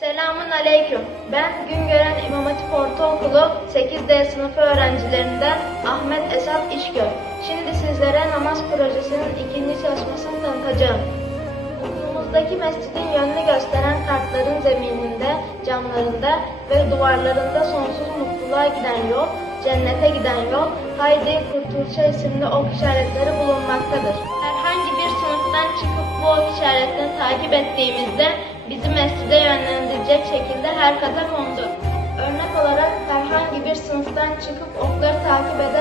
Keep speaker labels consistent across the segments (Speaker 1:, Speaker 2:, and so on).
Speaker 1: Selamun Aleyküm. Ben Güngören İmam Hatip Ortaokulu 8D sınıfı öğrencilerinden Ahmet Esat İşgör. Şimdi sizlere namaz projesinin ikinci çalışmasını tanıtacağım. Okulumuzdaki mescidin yönünü gösteren kartların zemininde, camlarında ve duvarlarında sonsuz mutluluğa giden yol, cennete giden yol, Haydi Kurtuluşa isimli ok işaretleri bulunmaktadır. Herhangi bir sınıftan çıkıp bu ok işaretlerini takip ettiğimizde bizi mescide yönlendirecek şekilde her kata kondu. Örnek olarak herhangi bir sınıftan çıkıp okları takip ederek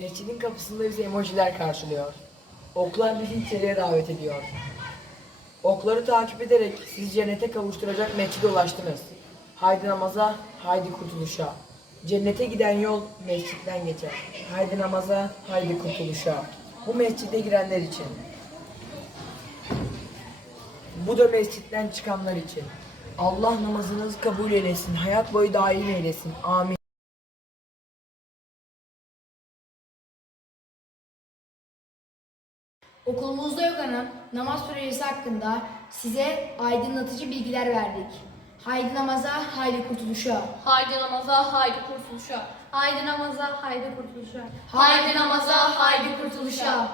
Speaker 2: Mescidin kapısında bizi emojiler karşılıyor. Oklar bizi içeriye davet ediyor. Okları takip ederek sizi cennete kavuşturacak mescide ulaştınız. Haydi namaza, haydi kurtuluşa. Cennete giden yol mescitten geçer. Haydi namaza, haydi kurtuluşa. Bu mescide girenler için. Bu da mescitten çıkanlar için. Allah namazınızı kabul eylesin, hayat boyu daim eylesin. Amin.
Speaker 3: Okulumuzda uygulanan namaz projesi hakkında size aydınlatıcı bilgiler verdik. Haydi namaza, haydi kurtuluşa.
Speaker 4: Haydi namaza, haydi kurtuluşa.
Speaker 5: Haydi namaza, haydi kurtuluşa.
Speaker 3: Haydi namaza, haydi kurtuluşa.